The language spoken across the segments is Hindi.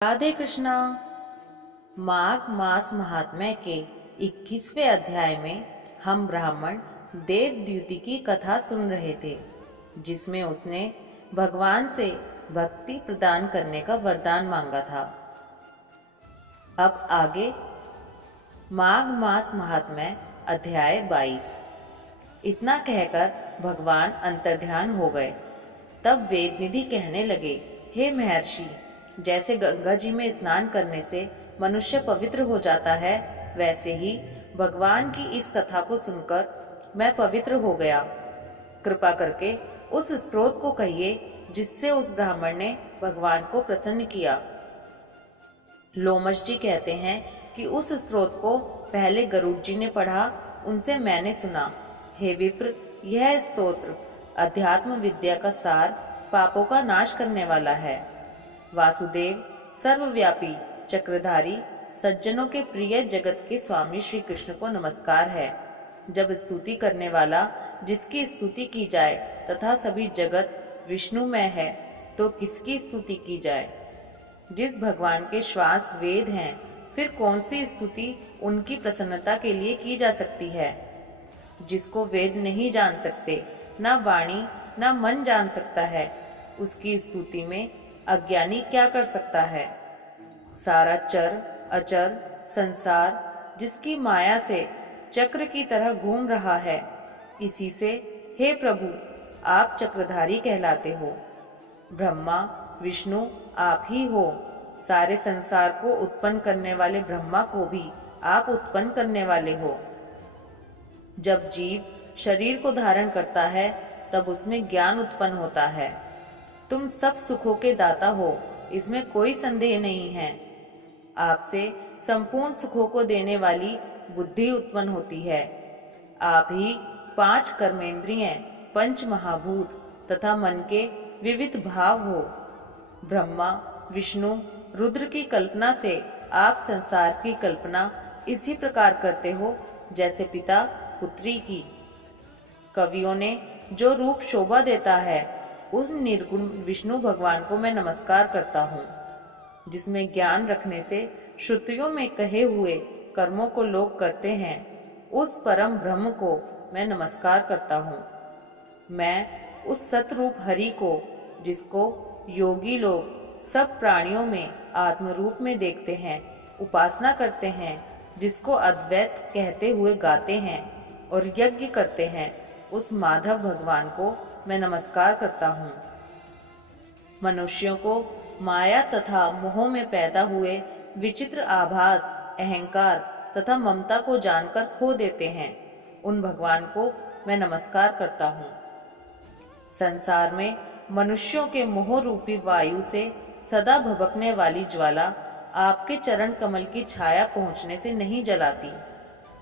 राधे कृष्णा। माघ मास महात्म्य के 21वें अध्याय में हम ब्राह्मण देवद्युति की कथा सुन रहे थे, जिसमें उसने भगवान से भक्ति प्रदान करने का वरदान मांगा था। अब आगे माघ मास महात्म्य अध्याय 22। इतना कहकर भगवान अंतर्ध्यान हो गए। तब वेदनिधि कहने लगे, हे महर्षि, जैसे गंगा जी में स्नान करने से मनुष्य पवित्र हो जाता है, वैसे ही भगवान की इस कथा को सुनकर मैं पवित्र हो गया। कृपा करके उस स्त्रोत को कहिए जिससे उस ब्राह्मण ने भगवान को प्रसन्न किया। लोमश जी कहते हैं कि उस स्त्रोत को पहले गरुड़ जी ने पढ़ा, उनसे मैंने सुना। हे विप्र, यह स्तोत्र अध्यात्म विद्या का सार, पापों का नाश करने वाला है। वासुदेव, सर्वव्यापी, चक्रधारी, सज्जनों के प्रिय जगत के स्वामी श्री कृष्ण को नमस्कार है। जब स्तुति करने वाला जिसकी स्तुति की जाए तथा सभी जगत विष्णुमय है, तो किसकी स्तुति की जाए? जिस भगवान के श्वास वेद हैं, फिर कौन सी स्तुति उनकी प्रसन्नता के लिए की जा सकती है? जिसको वेद नहीं जान सकते, ना वाणी ना मन जान सकता है, उसकी स्तुति में अज्ञानी क्या कर सकता है? सारा चर अचर संसार जिसकी माया से चक्र की तरह घूम रहा है, इसी से हे प्रभु आप चक्रधारी कहलाते हो। ब्रह्मा विष्णु आप ही हो। सारे संसार को उत्पन्न करने वाले ब्रह्मा को भी आप उत्पन्न करने वाले हो। जब जीव शरीर को धारण करता है, तब उसमें ज्ञान उत्पन्न होता है। तुम सब सुखों के दाता हो, इसमें कोई संदेह नहीं है। आपसे संपूर्ण सुखों को देने वाली बुद्धि उत्पन्न होती है। आप ही 5 कर्मेंद्रिय, 5 महाभूत तथा मन के विविध भाव हो। ब्रह्मा विष्णु रुद्र की कल्पना से आप संसार की कल्पना इसी प्रकार करते हो जैसे पिता पुत्री की। कवियों ने जो रूप शोभा देता है, उस निर्गुण विष्णु भगवान को मैं नमस्कार करता हूँ। जिसमें ज्ञान रखने से श्रुतियों में कहे हुए कर्मों को लोग करते हैं, उस परम ब्रह्म को मैं नमस्कार करता हूँ। मैं उस सतरूप हरि को, जिसको योगी लोग सब प्राणियों में आत्म रूप में देखते हैं, उपासना करते हैं, जिसको अद्वैत कहते हुए गाते हैं और यज्ञ करते हैं, उस माधव भगवान को मैं नमस्कार करता हूँ। मनुष्यों को माया तथा मोह में पैदा हुए विचित्र आभास, अहंकार तथा ममता को जानकर खो देते हैं, उन भगवान को मैं नमस्कार करता हूँ। संसार में मनुष्यों के मोह रूपी वायु से सदा भभकने वाली ज्वाला आपके चरण कमल की छाया पहुँचने से नहीं जलाती,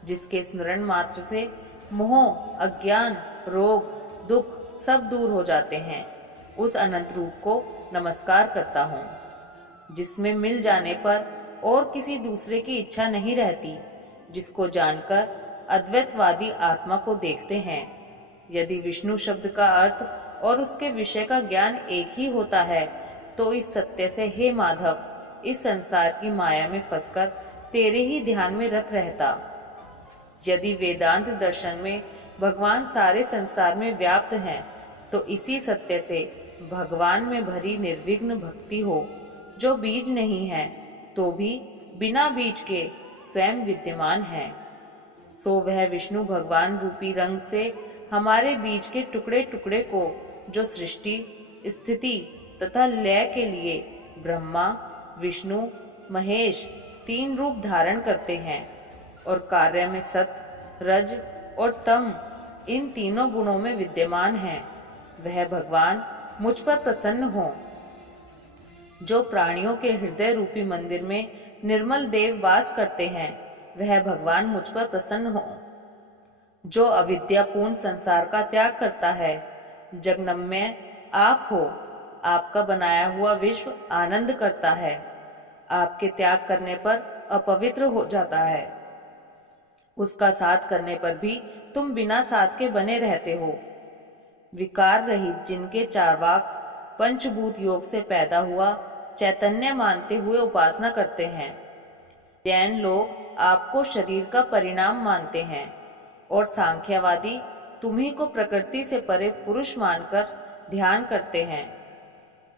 जिसके स्मरण मात्र से मोह, अज्ञान, रोग, दुख सब दूर हो जाते हैं, उस अनंत रूप को नमस्कार करता हूँ। जिसमें मिल जाने पर और किसी दूसरे की इच्छा नहीं रहती, जिसको जानकर अद्वैतवादी आत्मा को देखते हैं। यदि विष्णु शब्द का अर्थ और उसके विषय का ज्ञान एक ही होता है, तो इस सत्य से हे माधव, इस संसार की माया में फंसकर तेरे ही ध्यान में रत रहता। यदि वेदांत दर्शन में भगवान सारे संसार में व्याप्त हैं, तो इसी सत्य से भगवान में भरी निर्विघ्न भक्ति हो, जो बीज नहीं है तो भी बिना बीज के स्वयं विद्यमान है। सो वह विष्णु भगवान रूपी रंग से हमारे बीज के टुकड़े टुकड़े को, जो सृष्टि स्थिति तथा लय के लिए ब्रह्मा विष्णु महेश 3 रूप धारण करते हैं और कार्य में सत रज और तम इन तीनों गुणों में विद्यमान है, वह भगवान मुझ पर प्रसन्न हो। जो प्राणियों के हृदय रूपी मंदिर में निर्मल देव वास करते हैं, वह भगवान मुझ पर प्रसन्न हो। जो अविद्यापूर्ण संसार का त्याग करता है, जगन्मय आप हो। आपका बनाया हुआ विश्व आनंद करता है, आपके त्याग करने पर अपवित्र हो जाता है। उसका साथ करने पर भी तुम बिना साथ के बने रहते हो। विकार रहित जिनके चारवाक पंचभूत योग से पैदा हुआ, चैतन्य मानते हुए उपासना करते हैं। जैन लोग आपको शरीर का परिणाम मानते हैं और सांख्यवादी तुम्ही को प्रकृति से परे पुरुष मानकर ध्यान करते हैं।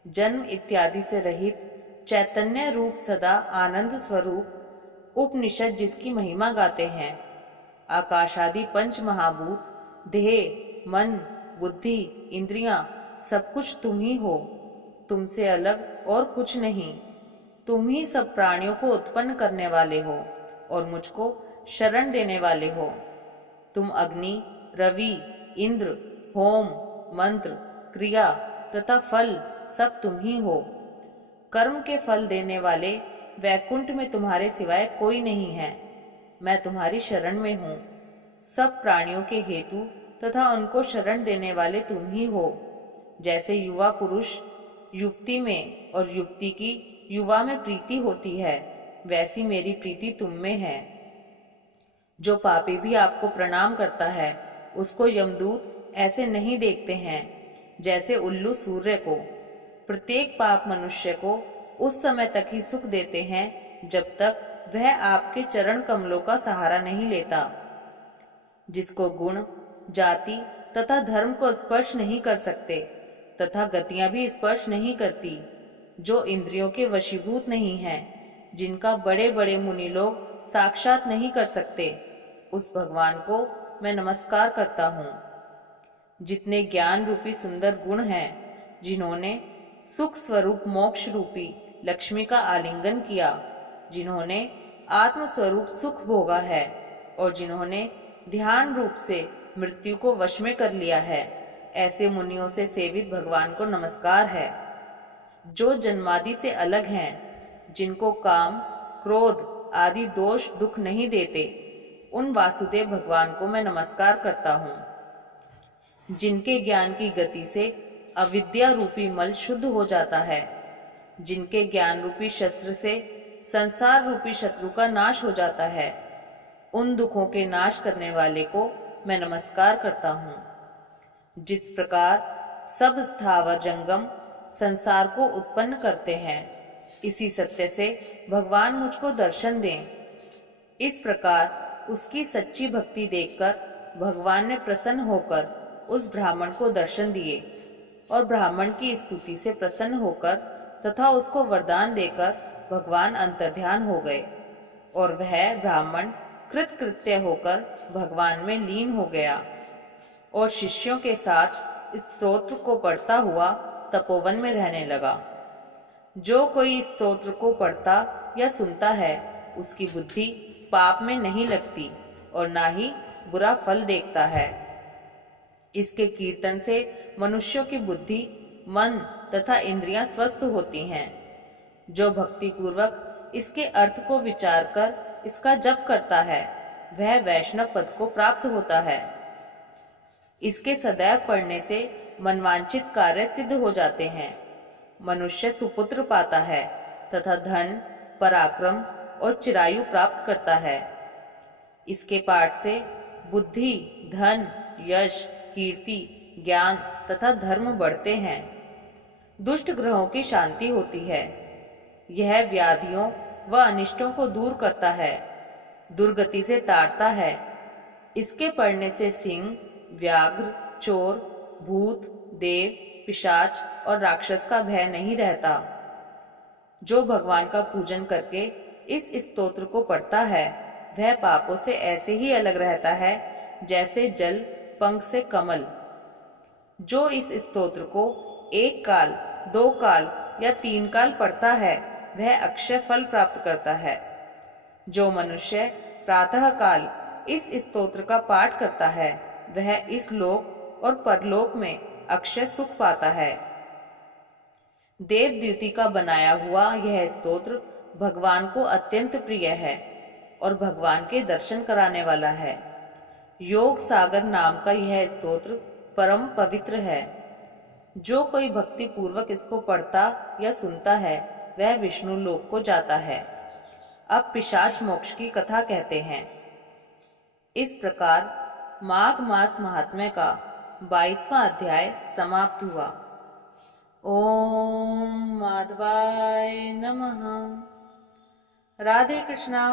जन्म इत्यादि से रहित चैतन्य रूप सदा आनंद स्वरूप उपनिषद जिसकी महिमा गाते हैं। आकाशादि पंच महाभूत, देह, मन, बुद्धि, इंद्रियां सब कुछ तुम ही हो, तुमसे अलग और कुछ नहीं। तुम ही सब प्राणियों को उत्पन्न करने वाले हो और मुझको शरण देने वाले हो। तुम अग्नि, रवि, इंद्र, होम, मंत्र, क्रिया तथा फल सब तुम ही हो। कर्म के फल देने वाले वैकुंठ में तुम्हारे सिवाय कोई नहीं है। मैं तुम्हारी शरण में हूँ। सब प्राणियों के हेतु तथा उनको शरण देने वाले तुम ही हो। जैसे युवा पुरुष युवती में और युवती की युवा में प्रीति होती है, वैसी मेरी प्रीति तुम में है। जो पापी भी आपको प्रणाम करता है, उसको यमदूत ऐसे नहीं देखते हैं जैसे उल्लू सूर्य को। प्रत्येक पाप मनुष्य को उस समय तक ही सुख देते हैं जब तक वह आपके चरण कमलों का सहारा नहीं लेता। जिसको गुण, जाति तथा धर्म को स्पर्श नहीं कर सकते तथा गतियां भी स्पर्श नहीं करती, जो इंद्रियों के वशीभूत नहीं हैं, जिनका बड़े बड़े मुनि लोग साक्षात नहीं कर सकते, उस भगवान को मैं नमस्कार करता हूँ। जितने ज्ञान रूपी सुंदर गुण हैं, जिन्होंने सुख स्वरूप मोक्ष रूपी लक्ष्मी का आलिंगन किया, जिन्होंने आत्म स्वरूप सुख भोगा है और जिन्होंने ध्यान रूप से मृत्यु को वश में कर लिया है, ऐसे मुनियों से सेवित भगवान को नमस्कार है। जो जन्मादि से अलग हैं, जिनको काम, क्रोध आदि दोष दुख नहीं देते, उन वासुदेव भगवान को मैं नमस्कार करता हूँ। जिनके ज्ञान की गति से अविद्या रूपी मल शुद्ध हो जाता है, जिनके ज्ञान रूपी शस्त्र से संसार रूपी शत्रु का नाश हो जाता है, उन दुखों के नाश करने वाले को मैं नमस्कार करता हूँ। जिस प्रकार सब स्थावर जंगम संसार को उत्पन्न करते हैं, इसी सत्य से भगवान मुझको दर्शन दें। इस प्रकार उसकी सच्ची भक्ति देखकर भगवान ने प्रसन्न होकर उस ब्राह्मण को दर्शन दिए और ब्राह्मण की स्तुति से प्रसन्न होकर तथा उसको वरदान देकर भगवान अंतर्ध्यान हो गए और वह ब्राह्मण कृतकृत्य होकर भगवान में लीन हो गया और शिष्यों के साथ इस स्तोत्र को पढ़ता हुआ तपोवन में रहने लगा। जो कोई स्तोत्र को पढ़ता या सुनता है, उसकी बुद्धि पाप में नहीं लगती और ना ही बुरा फल देखता है। इसके कीर्तन से मनुष्यों की बुद्धि, मन तथा इंद्रियां स्वस्थ होती हैं। जो भक्ति पूर्वक इसके अर्थ को विचार कर इसका जप करता है, वह वैष्णव पद को प्राप्त होता है। इसके सदैव पढ़ने से मनवांचित कार्य सिद्ध हो जाते हैं। मनुष्य सुपुत्र पाता है तथा धन, पराक्रम और चिरायु प्राप्त करता है। इसके पाठ से बुद्धि, धन, यश, कीर्ति, ज्ञान तथा धर्म बढ़ते हैं। दुष्ट ग्रहों की शांति होती है। यह व्याधियों व अनिष्टों को दूर करता है, दुर्गति से तारता है। इसके पढ़ने से सिंह, व्याघ्र, चोर, भूत, देव, पिशाच और राक्षस का भय नहीं रहता। जो भगवान का पूजन करके इस स्तोत्र को पढ़ता है, वह पापों से ऐसे ही अलग रहता है जैसे जल पंख से कमल। जो इस स्तोत्र को 1 काल, 2 काल या 3 काल पढ़ता है, वह अक्षय फल प्राप्त करता है। जो मनुष्य प्रातः काल इस स्तोत्र का पाठ करता है, वह इस लोक और परलोक में अक्षय सुख पाता है। देवद्युति का बनाया हुआ यह स्तोत्र भगवान को अत्यंत प्रिय है और भगवान के दर्शन कराने वाला है। योग सागर नाम का यह स्तोत्र परम पवित्र है। जो कोई भक्ति पूर्वक इसको पढ़ता या सुनता है, वह विष्णु लोक को जाता है। अब पिशाच मोक्ष की कथा कहते हैं। इस प्रकार माघ मास महात्म्य का 22वां अध्याय समाप्त हुआ। ओम माधवाय नमः। राधे कृष्णा।